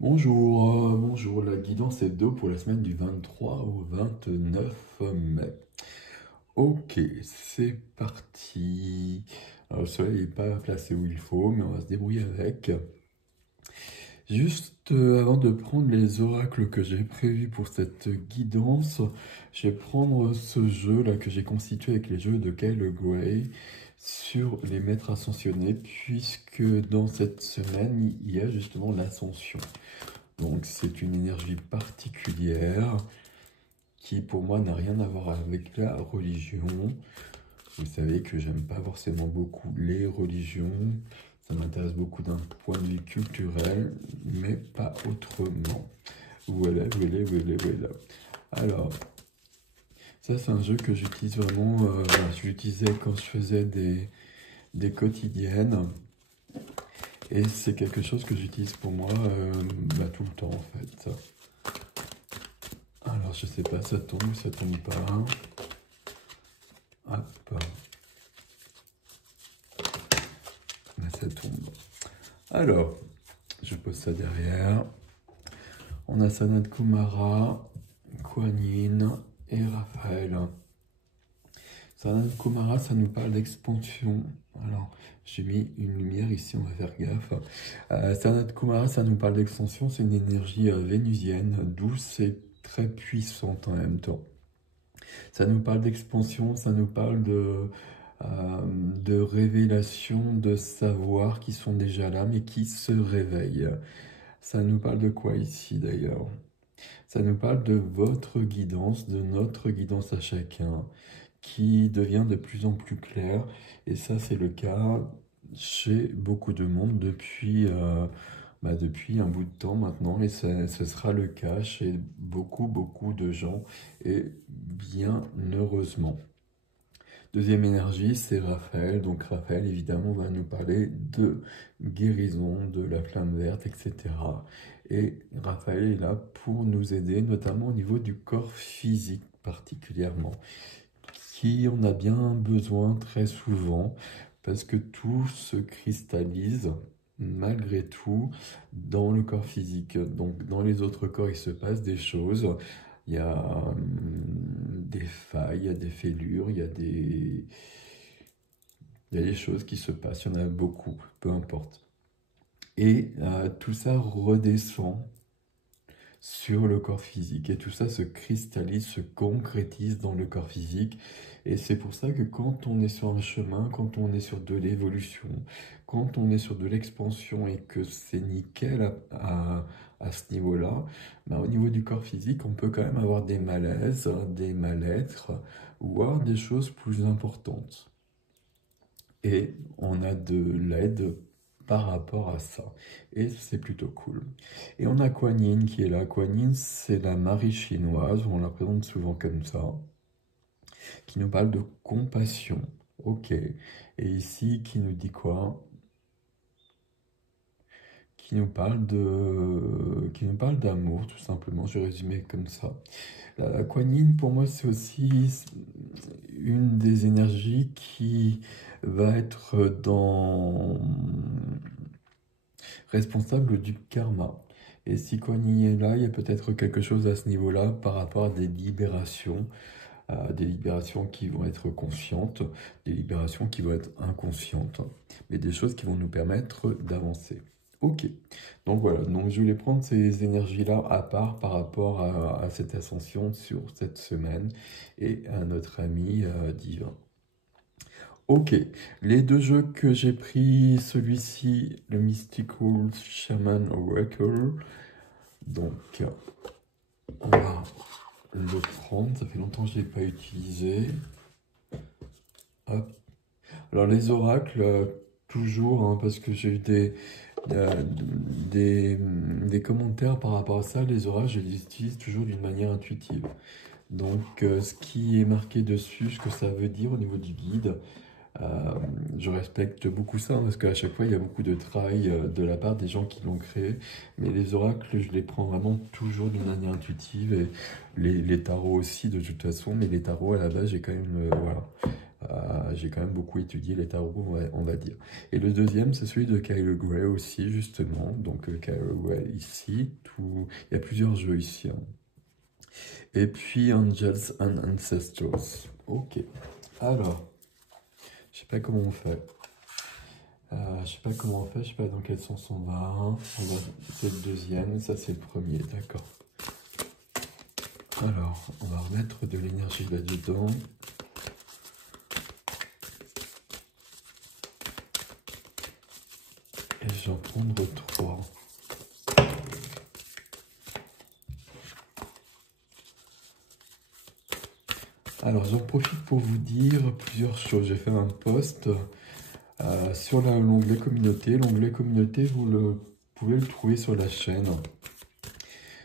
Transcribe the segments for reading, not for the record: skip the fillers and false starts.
Bonjour, la guidance est d'eau pour la semaine du 23 au 29 mai. Ok, c'est parti. Alors, le soleil n'est pas placé où il faut, mais on va se débrouiller avec. Juste avant de prendre les oracles que j'ai prévus pour cette guidance, je vais prendre ce jeu-là que j'ai constitué avec les jeux de Kyle Gray sur les maîtres ascensionnés, puisque dans cette semaine, il y a justement l'ascension. Donc c'est une énergie particulière qui pour moi n'a rien à voir avec la religion. Vous savez que j'aime pas forcément beaucoup les religions. Ça m'intéresse beaucoup d'un point de vue culturel, mais pas autrement. Voilà. Alors, ça c'est un jeu que j'utilise vraiment, je l'utilisais quand je faisais des quotidiennes. Et c'est quelque chose que j'utilise pour moi tout le temps en fait. Alors je sais pas, ça tombe pas. Hop, là ça tombe. Alors, je pose ça derrière. On a Sanat Kumara, Kuan Yin et Raphaël. Sanat Kumara, ça nous parle d'expansion. Alors, j'ai mis une lumière ici, on va faire gaffe. Sanat Kumara, ça nous parle d'expansion, c'est une énergie vénusienne, douce et très puissante en même temps. Ça nous parle d'expansion, ça nous parle de révélation, de savoirs qui sont déjà là, mais qui se réveillent. Ça nous parle de quoi ici d'ailleurs? Ça nous parle de votre guidance, de notre guidance à chacun, qui devient de plus en plus claire. Et ça, c'est le cas chez beaucoup de monde depuis un bout de temps maintenant. Et ce sera le cas chez beaucoup de gens. Et bien heureusement. Deuxième énergie, c'est Raphaël. Donc Raphaël, évidemment, va nous parler de guérison, de la flamme verte, etc. Et Raphaël est là pour nous aider, notamment au niveau du corps physique particulièrement, qui en a bien besoin très souvent, parce que tout se cristallise malgré tout dans le corps physique. Donc dans les autres corps, il se passe des choses. Il y a des failles, il y a des fêlures, il y a des choses qui se passent, il y en a beaucoup, peu importe. Et tout ça redescend sur le corps physique. Et tout ça se cristallise, se concrétise dans le corps physique. Et c'est pour ça que quand on est sur un chemin, quand on est sur de l'évolution, quand on est sur de l'expansion et que c'est nickel à ce niveau-là, au niveau du corps physique, on peut quand même avoir des malaises, des mal-être, ou avoir des choses plus importantes. Et on a de l'aide par rapport à ça. Et c'est plutôt cool. Et on a Kuan Yin qui est là. Kuan Yin, c'est la Marie chinoise, on la présente souvent comme ça, qui nous parle de compassion. Ok. Et ici, qui nous dit quoi? Qui nous parle d'amour, tout simplement. Je vais résumer comme ça. La Kuan Yin, pour moi, c'est aussi une des énergies qui va être responsable du karma. Et si Kuan Yin est là, il y a peut-être quelque chose à ce niveau-là par rapport à des libérations qui vont être conscientes, des libérations qui vont être inconscientes, mais des choses qui vont nous permettre d'avancer. Ok, donc voilà, donc je voulais prendre ces énergies-là à part par rapport à cette ascension sur cette semaine et à notre ami divin. Ok, les deux jeux que j'ai pris, celui-ci, le Mystical Shaman Oracle, donc on va le prendre, ça fait longtemps que je ne l'ai pas utilisé. Hop. Alors les oracles, toujours, hein, parce que j'ai eu euh, des commentaires par rapport à ça, les oracles, je les utilise toujours d'une manière intuitive. Donc ce qui est marqué dessus, ce que ça veut dire au niveau du guide, je respecte beaucoup ça, hein, parce qu'à chaque fois, il y a beaucoup de travail de la part des gens qui l'ont créé. Mais les oracles, je les prends vraiment toujours d'une manière intuitive. Et les tarots aussi, de toute façon. Mais les tarots, à la base, j'ai quand même... voilà. J'ai quand même beaucoup étudié les tarots, on va dire. Et le deuxième, c'est celui de Kyle Gray aussi, justement. Donc Kyle Gray ici, il y a plusieurs jeux ici, hein. Et puis Angels and Ancestors. Ok. Alors, je sais pas comment on fait. Je sais pas comment on fait, je sais pas dans quel sens on va. C'est le deuxième, ça c'est le premier, d'accord. Alors, on va remettre de l'énergie là-dedans. Et j'en prendre 3. Alors, j'en profite pour vous dire plusieurs choses. J'ai fait un post sur l'onglet communauté. L'onglet communauté, pouvez le trouver sur la chaîne,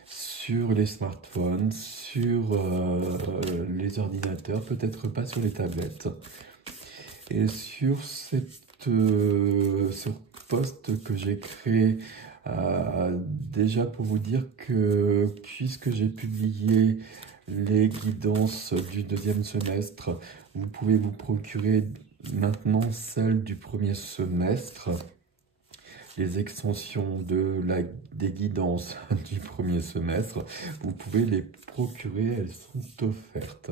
sur les smartphones, sur les ordinateurs, peut-être pas sur les tablettes. Et sur ce post que j'ai créé, déjà pour vous dire que puisque j'ai publié les guidances du deuxième semestre, vous pouvez vous procurer maintenant celles du premier semestre. Les extensions des guidances du premier semestre, vous pouvez les procurer, elles sont offertes.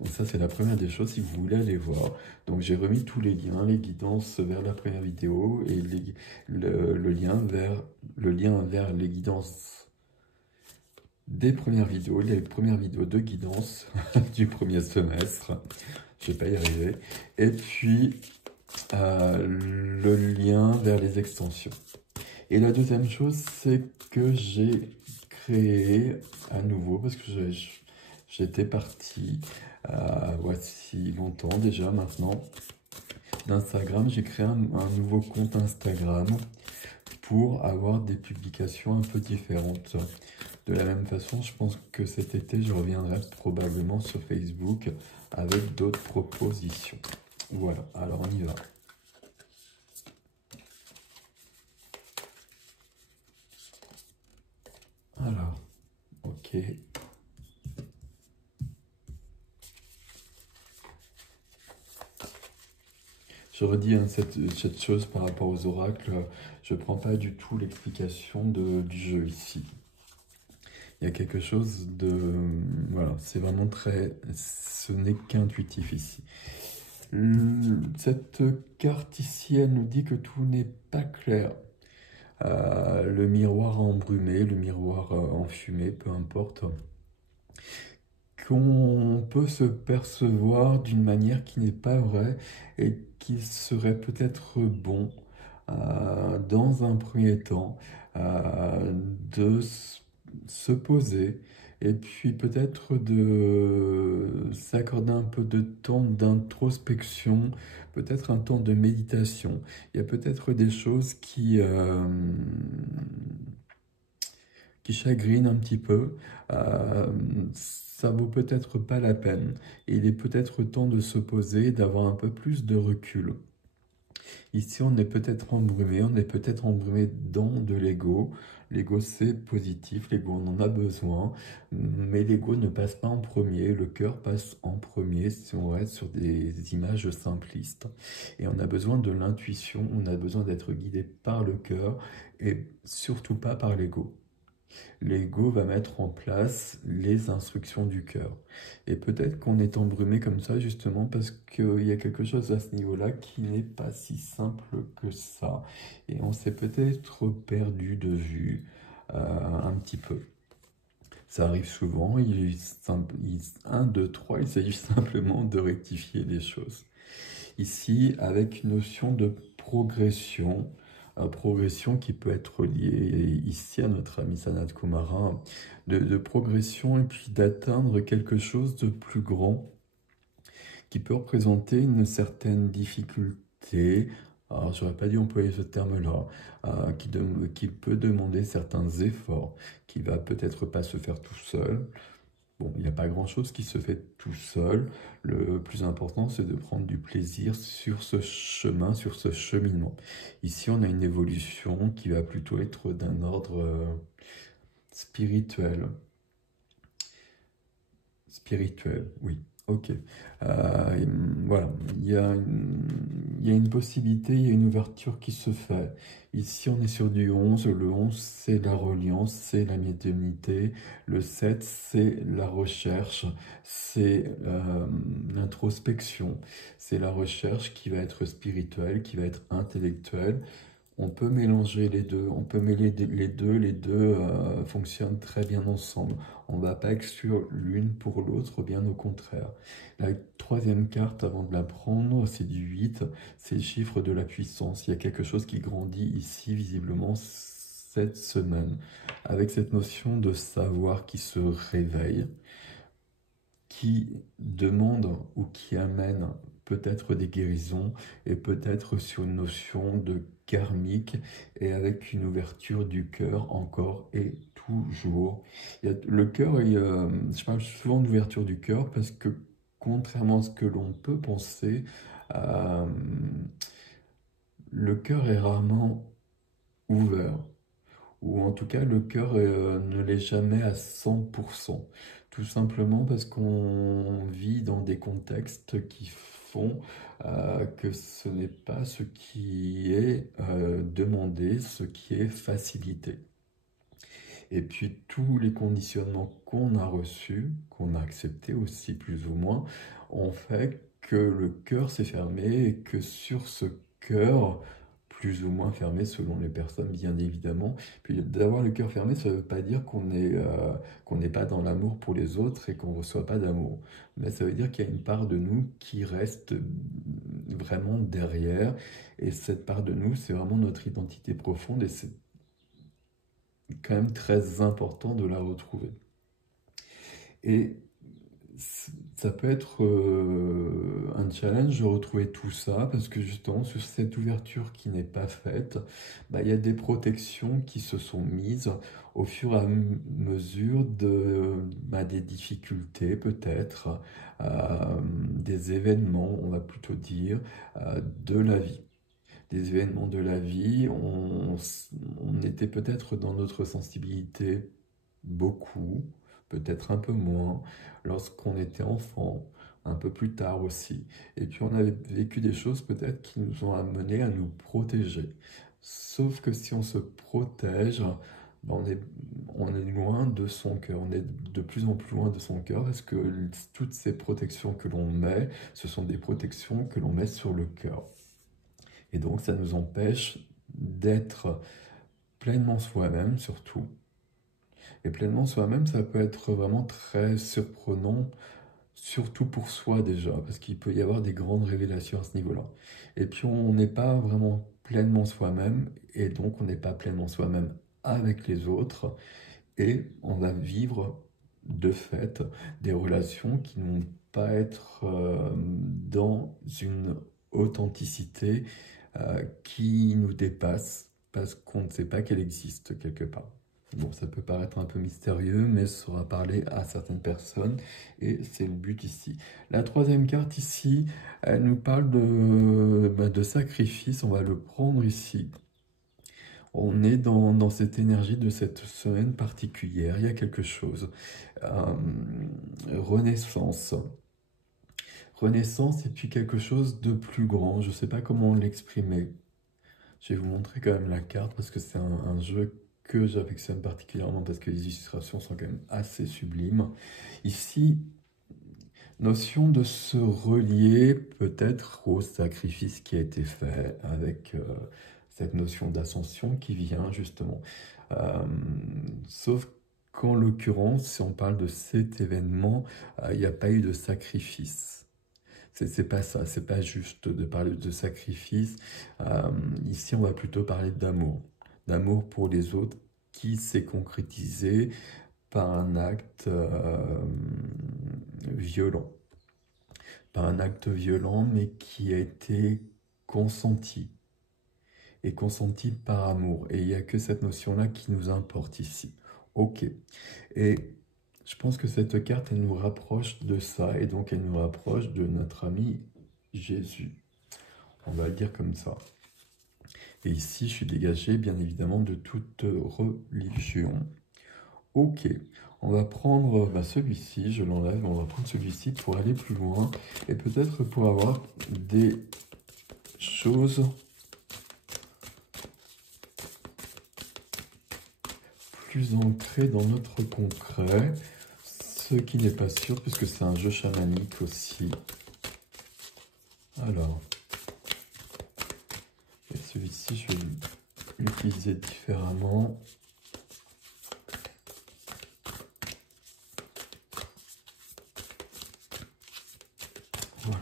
Donc ça, c'est la première des choses si vous voulez aller voir. Donc j'ai remis tous les liens, les guidances vers la première vidéo et le lien vers les guidances des premières vidéos, les premières vidéos de guidance du premier semestre. Je vais pas y arriver. Et puis le lien vers les extensions. Et la deuxième chose, c'est que j'ai créé à nouveau, parce que j'étais parti, voici longtemps déjà maintenant, d'Instagram. J'ai créé un nouveau compte Instagram pour avoir des publications un peu différentes. De la même façon, je pense que cet été, je reviendrai probablement sur Facebook avec d'autres propositions. Voilà, alors on y va. Alors, ok. Je redis hein, cette chose par rapport aux oracles, je ne prends pas du tout l'explication du jeu ici. Il y a quelque chose de... Voilà, c'est vraiment très... Ce n'est qu'intuitif ici. Cette carte ici, elle nous dit que tout n'est pas clair. Le miroir embrumé, le miroir enfumé, peu importe. Qu'on peut se percevoir d'une manière qui n'est pas vraie et qu'il serait peut-être bon dans un premier temps de se poser et puis peut-être de s'accorder un peu de temps d'introspection, peut-être un temps de méditation. Il y a peut-être des choses qui chagrine un petit peu, ça vaut peut-être pas la peine. Et il est peut-être temps de se poser, d'avoir un peu plus de recul. Ici, on est peut-être embrumé dans de l'ego. L'ego, c'est positif, l'ego, on en a besoin, mais l'ego ne passe pas en premier, le cœur passe en premier si on reste sur des images simplistes. Et on a besoin de l'intuition, on a besoin d'être guidé par le cœur et surtout pas par l'ego. L'ego va mettre en place les instructions du cœur. Et peut-être qu'on est embrumé comme ça justement parce qu'il y a quelque chose à ce niveau-là qui n'est pas si simple que ça. Et on s'est peut-être perdu de vue un petit peu. Ça arrive souvent, 1, 2, 3, il s'agit simplement de rectifier les choses. Ici, avec une notion de progression qui peut être liée ici à notre ami Sanat Kumara, de progression et puis d'atteindre quelque chose de plus grand qui peut représenter une certaine difficulté. Alors, j'aurais pas dû employer ce terme-là, qui peut demander certains efforts, qui va peut-être pas se faire tout seul. Bon, il n'y a pas grand-chose qui se fait tout seul. Le plus important, c'est de prendre du plaisir sur ce chemin, sur ce cheminement. Ici, on a une évolution qui va plutôt être d'un ordre spirituel. Spirituel, oui. Ok. Voilà. Il y a une possibilité, il y a une ouverture qui se fait. Ici, on est sur du 11. Le 11, c'est la reliance, c'est la médiumnité. Le 7, c'est la recherche, c'est l'introspection. C'est la recherche qui va être spirituelle, qui va être intellectuelle. On peut mélanger les deux, on peut mêler les deux fonctionnent très bien ensemble. On ne va pas exclure l'une pour l'autre, bien au contraire. La troisième carte, avant de la prendre, c'est du 8, c'est le chiffre de la puissance. Il y a quelque chose qui grandit ici, visiblement, cette semaine, avec cette notion de savoir qui se réveille, qui demande ou qui amène peut-être des guérisons et peut-être sur une notion de karmique et avec une ouverture du cœur encore et toujours. Le cœur, je parle souvent d'ouverture du cœur parce que contrairement à ce que l'on peut penser, euh, le cœur est rarement ouvert ou en tout cas le cœur ne l'est jamais à 100%. Tout simplement parce qu'on vit dans des contextes qui font que ce n'est pas ce qui est demandé, ce qui est facilité. Et puis tous les conditionnements qu'on a reçus, qu'on a acceptés aussi plus ou moins, ont fait que le cœur s'est fermé et que sur ce cœur, plus ou moins fermé selon les personnes bien évidemment, puis d'avoir le cœur fermé, ça ne veut pas dire qu'on n'est pas dans l'amour pour les autres et qu'on ne reçoit pas d'amour. Mais ça veut dire qu'il y a une part de nous qui reste vraiment derrière. Et cette part de nous, c'est vraiment notre identité profonde et c'est quand même très important de la retrouver. Et ça peut être un challenge de retrouver tout ça parce que justement sur cette ouverture qui n'est pas faite, bah, il y a des protections qui se sont mises au fur et à mesure des difficultés peut-être, des événements, on va plutôt dire, de la vie. Des événements de la vie, on était peut-être dans notre sensibilité beaucoup, peut-être un peu moins, lorsqu'on était enfant, un peu plus tard aussi. Et puis on avait vécu des choses peut-être qui nous ont amenés à nous protéger. Sauf que si on se protège, ben, on est loin de son cœur, on est de plus en plus loin de son cœur parce que toutes ces protections que l'on met, ce sont des protections que l'on met sur le cœur. Et donc ça nous empêche d'être pleinement soi-même surtout. Et pleinement soi-même, ça peut être vraiment très surprenant, surtout pour soi déjà, parce qu'il peut y avoir des grandes révélations à ce niveau-là. Et puis on n'est pas vraiment pleinement soi-même, et donc on n'est pas pleinement soi-même avec les autres, et on va vivre de fait des relations qui n'ont pas être dans une authenticité qui nous dépasse parce qu'on ne sait pas qu'elle existe quelque part. Bon, ça peut paraître un peu mystérieux, mais ça sera parlé à certaines personnes et c'est le but ici. La troisième carte ici, elle nous parle de sacrifice, on va le prendre ici. On est dans cette énergie de cette semaine particulière, il y a quelque chose. Euh, Renaissance. Renaissance et puis quelque chose de plus grand, je ne sais pas comment l'exprimer. Je vais vous montrer quand même la carte parce que c'est un jeu que j'affectionne particulièrement parce que les illustrations sont quand même assez sublimes. Ici, notion de se relier peut-être au sacrifice qui a été fait avec cette notion d'ascension qui vient justement. Euh, Sauf qu'en l'occurrence, si on parle de cet événement, il n'y a pas eu de sacrifice. C'est pas ça, c'est pas juste de parler de sacrifice. Euh, Ici, on va plutôt parler d'amour. D'amour pour les autres qui s'est concrétisé par un acte violent. Par un acte violent, mais qui a été consenti. Et consenti par amour. Et il n'y a que cette notion-là qui nous importe ici. Ok. Et je pense que cette carte, elle nous rapproche de ça. Et donc, elle nous rapproche de notre ami Jésus. On va le dire comme ça. Et ici, je suis dégagé, bien évidemment, de toute religion. Ok, on va prendre celui-ci, je l'enlève, on va prendre celui-ci pour aller plus loin et peut-être pour avoir des choses plus ancrées dans notre concret, ce qui n'est pas sûr puisque c'est un jeu chamanique aussi. Alors, celui-ci, je vais l'utiliser différemment. Voilà.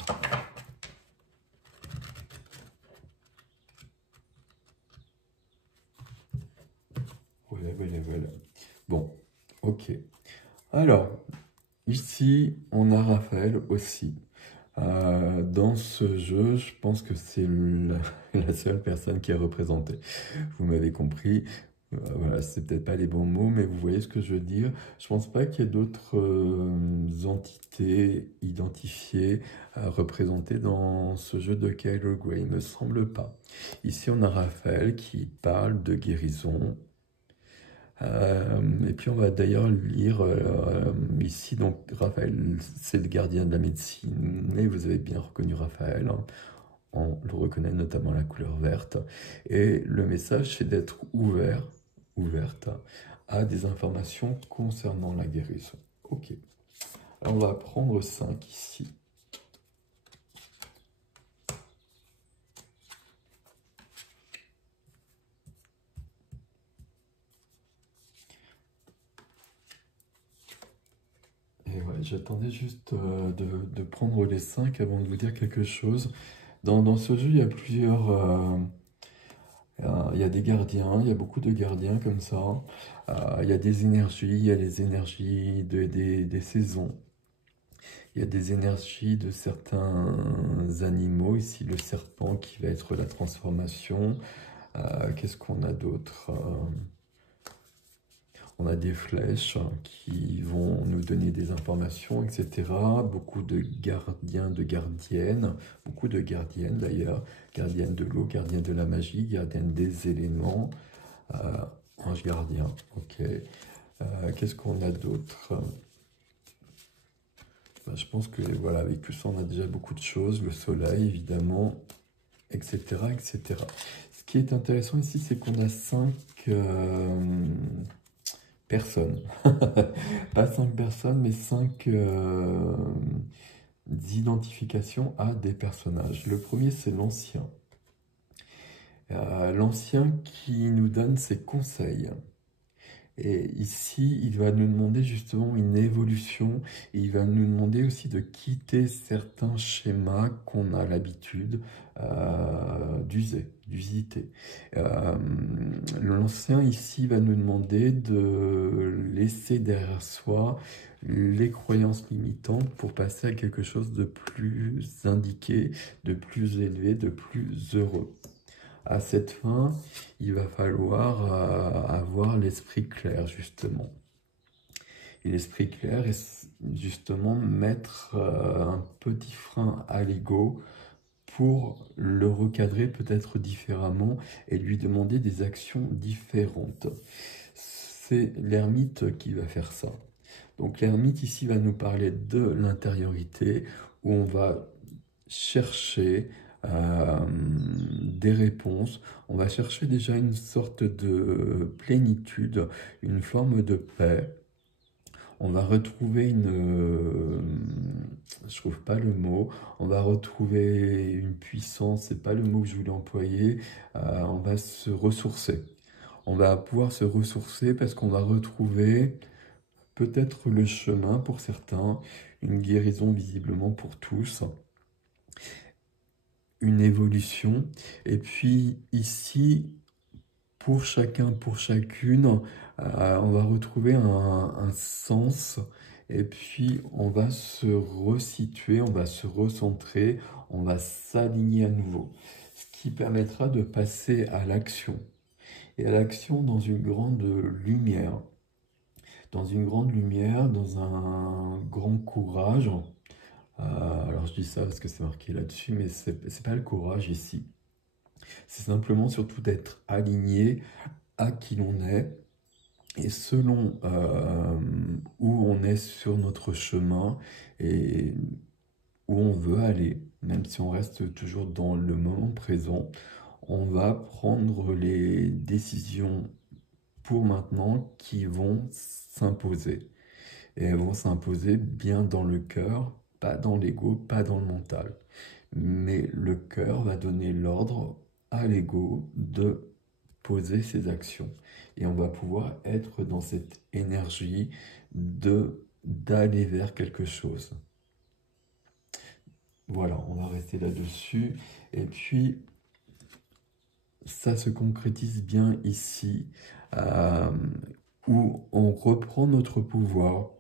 Voilà. Bon, ok. Alors, ici, on a Raphaël aussi. Dans ce jeu, je pense que c'est la seule personne qui est représentée. Vous m'avez compris. Voilà, c'est peut-être pas les bons mots, mais vous voyez ce que je veux dire. Je pense pas qu'il y ait d'autres entités identifiées représentées dans ce jeu de Kylo Grey. Il me semble pas. Ici, on a Raphaël qui parle de guérison. Et puis on va d'ailleurs lire ici, donc Raphaël, c'est le gardien de la médecine, et vous avez bien reconnu Raphaël, hein. On le reconnaît notamment la couleur verte. Et le message, c'est d'être ouverte à des informations concernant la guérison. Ok. Alors on va prendre 5 ici. Et ouais, j'attendais juste de prendre les 5 avant de vous dire quelque chose. Dans ce jeu, il y a plusieurs... il y a des gardiens, il y a beaucoup de gardiens comme ça. Il y a des énergies, il y a les énergies des saisons. Il y a des énergies de certains animaux. Ici, le serpent qui va être la transformation. Qu'est-ce qu'on a d'autre? On a des flèches qui vont nous donner des informations, etc. Beaucoup de gardiens, de gardiennes, beaucoup de gardiennes d'ailleurs, gardiennes de l'eau, gardiennes de la magie, gardiennes des éléments, ange gardien, ok. Qu'est-ce qu'on a d'autre? Je pense que voilà, avec tout ça, on a déjà beaucoup de choses, le soleil évidemment, etc., etc. Ce qui est intéressant ici, c'est qu'on a 5 personnes. Pas 5 personnes, mais 5 identifications à des personnages. Le premier, c'est l'ancien. L'ancien qui nous donne ses conseils. Et ici, il va nous demander justement une évolution. Et il va nous demander aussi de quitter certains schémas qu'on a l'habitude d'user. L'ancien ici va nous demander de laisser derrière soi les croyances limitantes pour passer à quelque chose de plus indiqué, de plus élevé, de plus heureux. À cette fin, il va falloir avoir l'esprit clair, justement. Et l'esprit clair est justement mettre un petit frein à l'ego pour le recadrer peut-être différemment et lui demander des actions différentes. C'est l'ermite qui va faire ça. Donc l'ermite ici va nous parler de l'intériorité où on va chercher des réponses. On va chercher déjà une sorte de plénitude, une forme de paix. On va retrouver je trouve pas le mot, on va retrouver une puissance, c'est pas le mot que je voulais employer, on va se ressourcer. On va pouvoir se ressourcer parce qu'on va retrouver peut-être le chemin pour certains, une guérison visiblement pour tous, une évolution. Et puis ici, pour chacun, pour chacune, on va retrouver un sens et puis on va se resituer, on va se recentrer, on va s'aligner à nouveau. Ce qui permettra de passer à l'action. Et à l'action dans une grande lumière. Dans une grande lumière, dans un grand courage. Alors je dis ça parce que c'est marqué là-dessus, mais c'est pas le courage ici. C'est simplement surtout d'être aligné à qui l'on est, Et selon où on est sur notre chemin et où on veut aller, même si on reste toujours dans le moment présent, on va prendre les décisions pour maintenant qui vont s'imposer. Et elles vont s'imposer bien dans le cœur, pas dans l'ego, pas dans le mental. Mais le cœur va donner l'ordre à l'ego de poser ses actions. Et on va pouvoir être dans cette énergie d'aller vers quelque chose. Voilà, on va rester là-dessus. Et puis, ça se concrétise bien ici, euh, où on reprend notre pouvoir.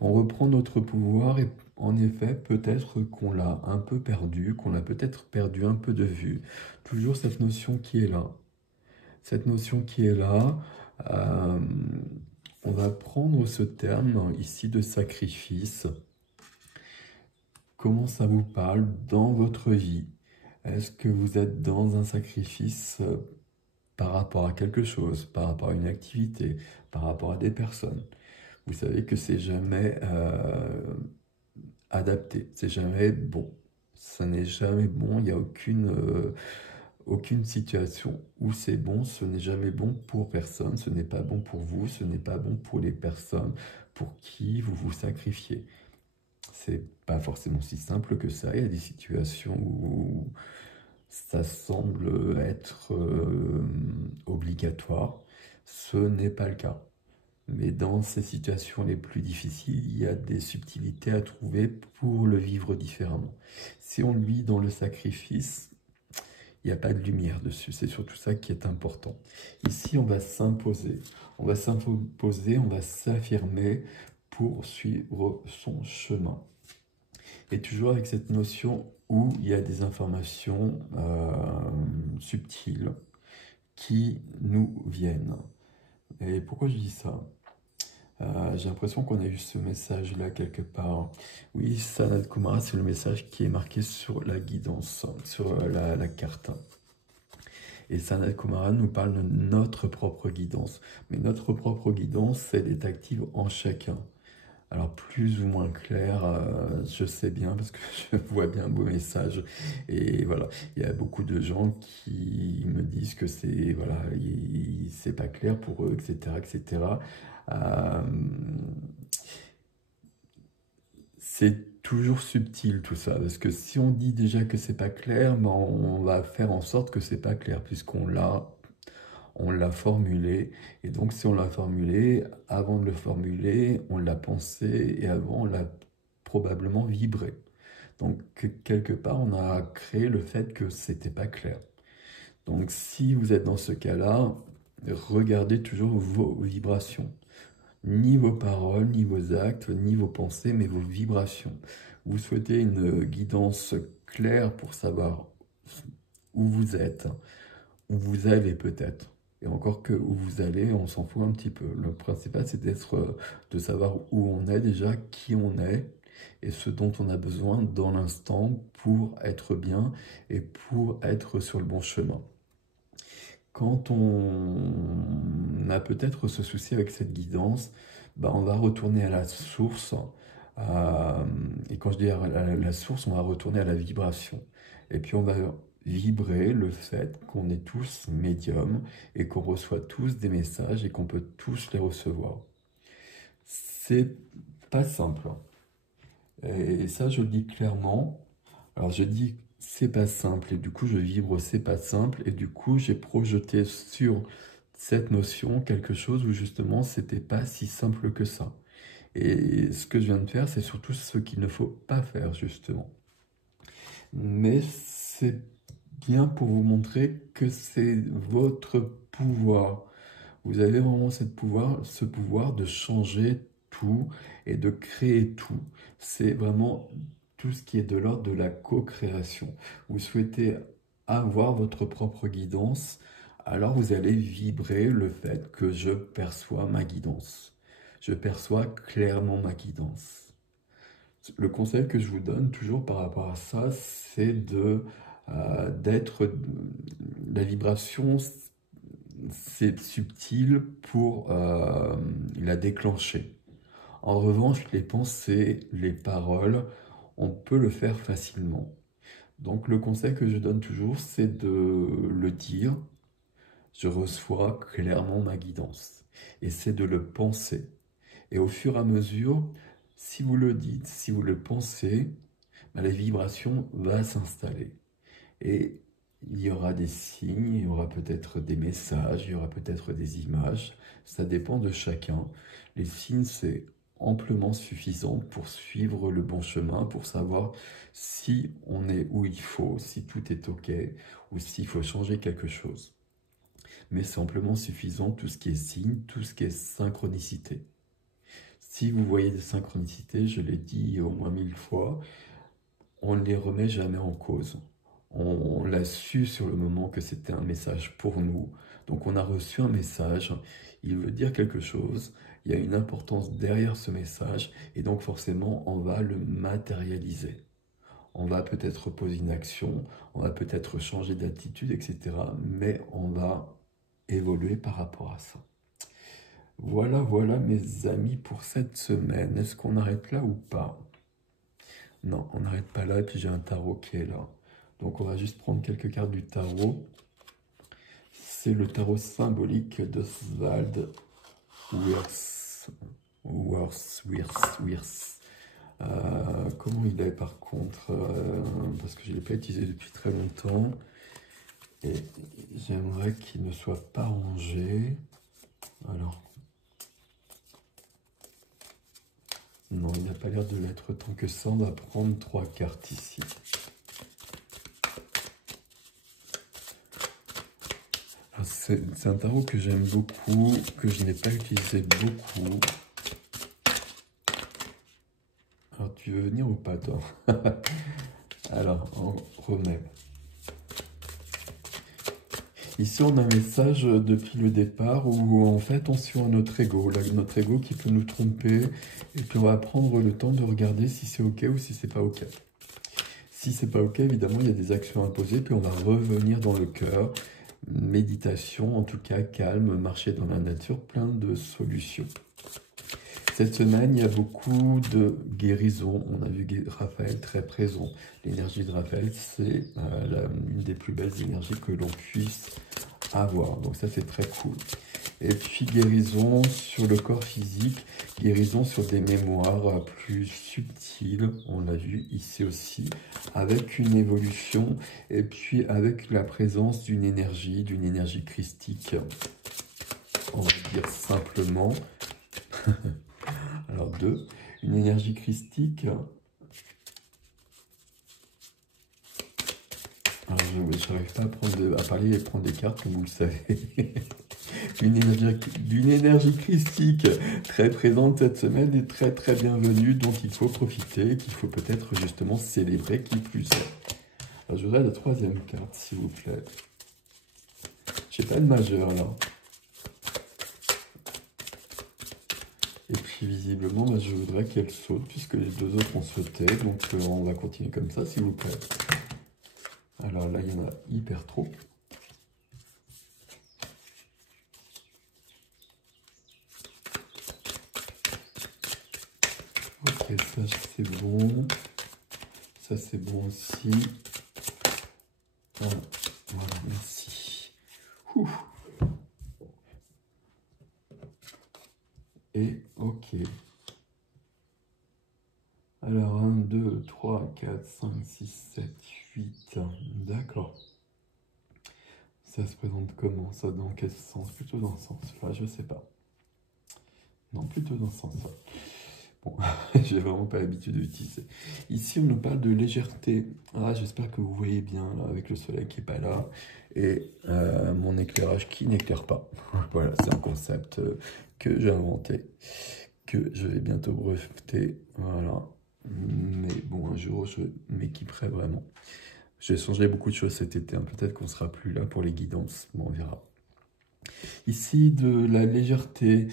On reprend notre pouvoir et en effet, peut-être qu'on l'a un peu perdu, qu'on l'a peut-être perdu un peu de vue. Toujours cette notion qui est là. Cette notion qui est là, euh, on va prendre ce terme ici de sacrifice. Comment ça vous parle dans votre vie? Est-ce que vous êtes dans un sacrifice par rapport à quelque chose, par rapport à une activité, par rapport à des personnes? Vous savez que c'est jamais adapté, c'est jamais bon. Ça n'est jamais bon, il n'y a aucune situation où c'est bon, ce n'est jamais bon pour personne, ce n'est pas bon pour vous, ce n'est pas bon pour les personnes pour qui vous vous sacrifiez. C'est pas forcément si simple que ça, il y a des situations où ça semble être obligatoire, ce n'est pas le cas. Mais dans ces situations les plus difficiles, il y a des subtilités à trouver pour le vivre différemment. Si on le vit dans le sacrifice, il n'y a pas de lumière dessus. C'est surtout ça qui est important. Ici, on va s'imposer. On va s'imposer, on va s'affirmer pour suivre son chemin. Et toujours avec cette notion où il y a des informations subtiles qui nous viennent. Et pourquoi je dis ça? J'ai l'impression qu'on a eu ce message-là quelque part. Oui, Sanat Kumara, c'est le message qui est marqué sur la guidance, sur la carte. Et Sanat Kumara nous parle de notre propre guidance. Mais notre propre guidance, elle est active en chacun. Alors plus ou moins clair, je sais bien parce que je vois bien vos messages. Et voilà, il y a beaucoup de gens qui me disent que c'est voilà, c'est pas clair pour eux, etc., etc. Euh, c'est toujours subtil tout ça, parce que si on dit déjà que c'est pas clair, ben on va faire en sorte que c'est pas clair, on l'a formulé. Et donc si on l'a formulé, avant de le formuler, on l'a pensé et avant on l'a probablement vibré. Donc quelque part, on a créé le fait que c'était pas clair. Donc si vous êtes dans ce cas-là, regardez toujours vos vibrations. Ni vos paroles, ni vos actes, ni vos pensées, mais vos vibrations. Vous souhaitez une guidance claire pour savoir où vous êtes, où vous allez peut-être. Et encore que où vous allez, on s'en fout un petit peu. Le principal, c'est de savoir où on est déjà, qui on est, et ce dont on a besoin dans l'instant pour être bien et pour être sur le bon chemin. Quand on a peut-être ce souci avec cette guidance, bah on va retourner à la source. Et quand je dis à la source, on va retourner à la vibration. Et puis on va vibrer le fait qu'on est tous médiums et qu'on reçoit tous des messages et qu'on peut tous les recevoir. C'est pas simple. Et ça, je le dis clairement. Alors je dis c'est pas simple et du coup je vibre c'est pas simple et du coup j'ai projeté sur cette notion quelque chose où justement c'était pas si simple que ça. Et ce que je viens de faire, c'est surtout ce qu'il ne faut pas faire justement. Mais c'est bien pour vous montrer que c'est votre pouvoir. Vous avez vraiment ce pouvoir de changer tout et de créer tout. C'est vraiment tout ce qui est de l'ordre de la co-création. Vous souhaitez avoir votre propre guidance, alors vous allez vibrer le fait que je perçois ma guidance. Je perçois clairement ma guidance. Le conseil que je vous donne toujours par rapport à ça, c'est d'être la vibration c'est subtil pour la déclencher. En revanche, les pensées, les paroles, on peut le faire facilement. Donc le conseil que je donne toujours, c'est de le dire. Je reçois clairement ma guidance. Et c'est de le penser. Et au fur et à mesure, si vous le dites, si vous le pensez, la vibration va s'installer. Et il y aura des signes, il y aura peut-être des messages, il y aura peut-être des images. Ça dépend de chacun. Les signes, c'est amplement suffisant pour suivre le bon chemin, pour savoir si on est où il faut, si tout est OK, ou s'il faut changer quelque chose. Mais c'est amplement suffisant tout ce qui est signe, tout ce qui est synchronicité. Si vous voyez des synchronicités, je l'ai dit au moins 1000 fois, on ne les remet jamais en cause. On l'a su sur le moment que c'était un message pour nous. Donc on a reçu un message, il veut dire quelque chose, il y a une importance derrière ce message, et donc forcément on va le matérialiser. On va peut-être poser une action, on va peut-être changer d'attitude, etc. Mais on va évoluer par rapport à ça. Voilà, voilà mes amis pour cette semaine. Est-ce qu'on arrête là ou pas? Non, on n'arrête pas là, et puis j'ai un tarot qui est là. Donc on va juste prendre quelques cartes du tarot. C'est le tarot symbolique d'Oswald Wirth. Comment il est par contre parce que je ne l'ai pas utilisé depuis très longtemps. Et j'aimerais qu'il ne soit pas rangé. Alors. Non, il n'a pas l'air de l'être tant que ça. On va prendre 3 cartes ici. C'est un tarot que j'aime beaucoup, que je n'ai pas utilisé beaucoup. Alors, tu veux venir ou pas, toi? Alors, on remet. Ici, on a un message depuis le départ où, en fait, on suit notre ego. Là, notre ego qui peut nous tromper. Et puis, on va prendre le temps de regarder si c'est OK ou si c'est pas OK. Si c'est pas OK, évidemment, il y a des actions à poser. Puis, on va revenir dans le cœur. Méditation, en tout cas, calme, marcher dans la nature, plein de solutions. Cette semaine, il y a beaucoup de guérison. On a vu Raphaël très présent. L'énergie de Raphaël, c'est une des plus belles énergies que l'on puisse avoir. Donc ça, c'est très cool. Et puis, guérison sur le corps physique, guérison sur des mémoires plus subtiles. On l'a vu ici aussi, avec une évolution et puis avec la présence d'une énergie christique. On va dire simplement... Alors, 2, une énergie christique. Alors, je n'arrive pas à parler et prendre des cartes, comme vous le savez. D'une énergie christique très présente cette semaine et très très bienvenue, dont il faut profiter, qu'il faut peut-être justement célébrer, qui plus est. Alors, je voudrais la 3e carte, s'il vous plaît. Je n'ai pas de majeur, là. Et puis visiblement, je voudrais qu'elle saute, puisque les 2 autres ont sauté. Donc on va continuer comme ça, s'il vous plaît. Alors là, il y en a hyper trop. Ok, ça c'est bon. Ça c'est bon aussi. Voilà, merci. Ouh. Et ok. Alors 1, 2, 3, 4, 5, 6, 7, 8. D'accord. Ça se présente comment? Ça dans quel sens? Plutôt dans ce sens-là, je sais pas. Non, plutôt dans ce sens-là. Bon, j'ai vraiment pas l'habitude d'utiliser. Ici, on nous parle de légèreté. Ah, j'espère que vous voyez bien, là, avec le soleil qui est pas là. Et mon éclairage qui n'éclaire pas. Voilà, c'est un concept que j'ai inventé, que je vais bientôt breveter. Voilà. Mais bon, un jour, je m'équiperai vraiment. J'ai changé beaucoup de choses cet été. Hein. Peut-être qu'on sera plus là pour les guidances. Bon, on verra. Ici, de la légèreté.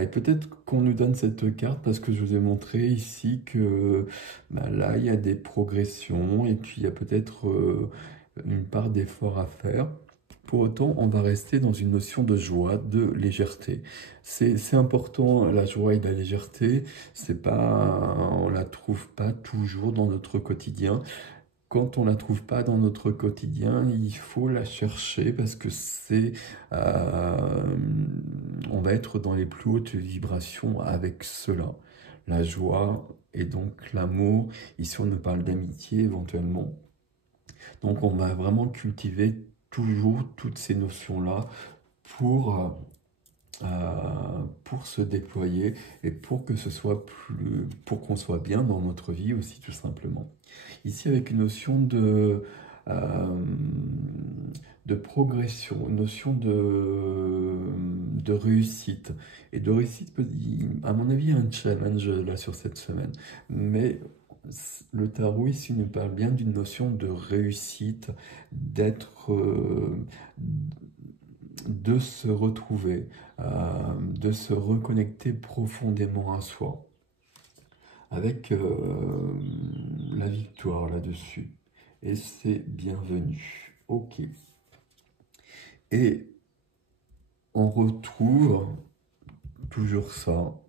Et peut-être qu'on nous donne cette carte parce que je vous ai montré ici que là, il y a des progressions et puis il y a peut-être une part d'effort à faire Pour autant, on va rester dans une notion de joie, de légèreté. C'est important, la joie et la légèreté. C'est pas, on la trouve pas toujours dans notre quotidien. Quand on la trouve pas dans notre quotidien, il faut la chercher parce que on va être dans les plus hautes vibrations avec cela. La joie et donc l'amour. Ici, on nous parle d'amitié éventuellement. Donc, on va vraiment cultiver toujours toutes ces notions-là pour, pour se déployer et pour que ce soit pour qu'on soit bien dans notre vie aussi, tout simplement. Ici, avec une notion euh, de progression, une notion de réussite. Et de réussite, à mon avis, il y a un challenge là sur cette semaine. Mais le tarot ici nous parle bien d'une notion de réussite, d'être, de se retrouver, de se reconnecter profondément à soi, avec la victoire là-dessus. Et c'est bienvenu. Ok. Et on retrouve toujours ça,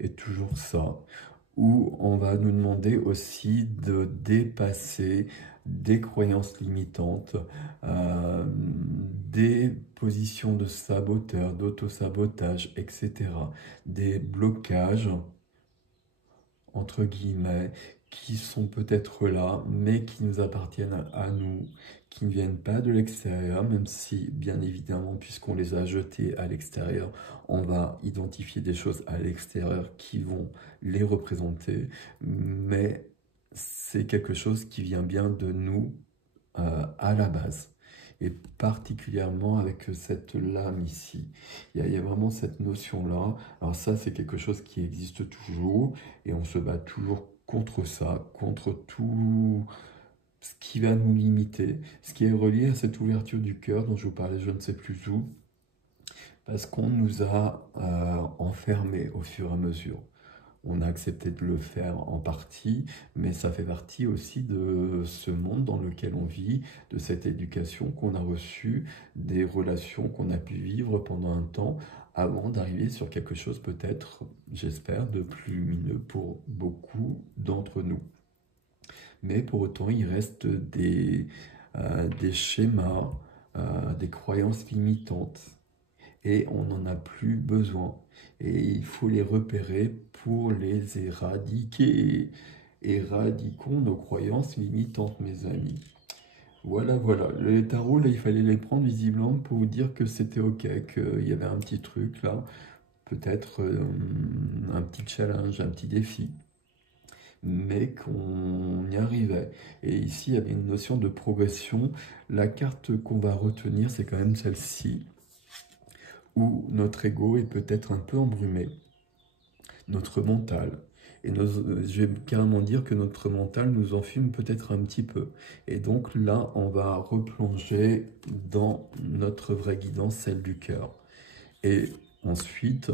et toujours ça, où on va nous demander aussi de dépasser des croyances limitantes, des positions de saboteur, d'auto-sabotage, etc. Des blocages, entre guillemets, qui sont peut-être là, mais qui nous appartiennent à nous, qui ne viennent pas de l'extérieur, même si, bien évidemment, puisqu'on les a jetés à l'extérieur, on va identifier des choses à l'extérieur qui vont les représenter, mais c'est quelque chose qui vient bien de nous à la base. Et particulièrement avec cette lame ici. Il y a vraiment cette notion-là. Alors ça, c'est quelque chose qui existe toujours et on se bat toujours contre ça, contre tout ce qui va nous limiter, ce qui est relié à cette ouverture du cœur dont je vous parlais je ne sais plus où, parce qu'on nous a enfermés au fur et à mesure. On a accepté de le faire en partie, mais ça fait partie aussi de ce monde dans lequel on vit, de cette éducation qu'on a reçue, des relations qu'on a pu vivre pendant un temps, avant d'arriver sur quelque chose peut-être, j'espère, de plus lumineux pour beaucoup d'entre nous. Mais pour autant, il reste des schémas, des croyances limitantes et on n'en a plus besoin. Et il faut les repérer pour les éradiquer. Éradiquons nos croyances limitantes, mes amis. Voilà, voilà. Les tarots, là, il fallait les prendre visiblement pour vous dire que c'était OK, qu'il y avait un petit truc là, peut-être un petit challenge, un petit défi, mais qu'on y arrivait. Et ici, il y avait une notion de progression. La carte qu'on va retenir, c'est quand même celle-ci, où notre ego est peut-être un peu embrumé, notre mental. Et je vais carrément dire que notre mental nous enfume peut-être un petit peu. Et donc là, on va replonger dans notre vraie guidance, celle du cœur. Et ensuite,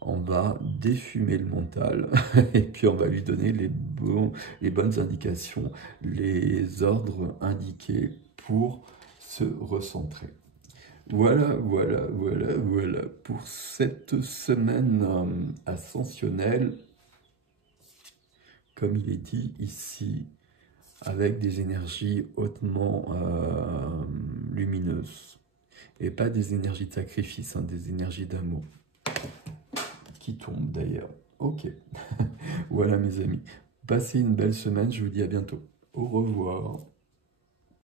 on va défumer le mental et puis on va lui donner les bonnes indications, les ordres indiqués pour se recentrer. Voilà, voilà, voilà, voilà pour cette semaine ascensionnelle, comme il est dit ici, avec des énergies hautement lumineuses. Et pas des énergies de sacrifice, hein, des énergies d'amour. Qui tombent d'ailleurs. Ok. Voilà mes amis. Passez une belle semaine, je vous dis à bientôt. Au revoir.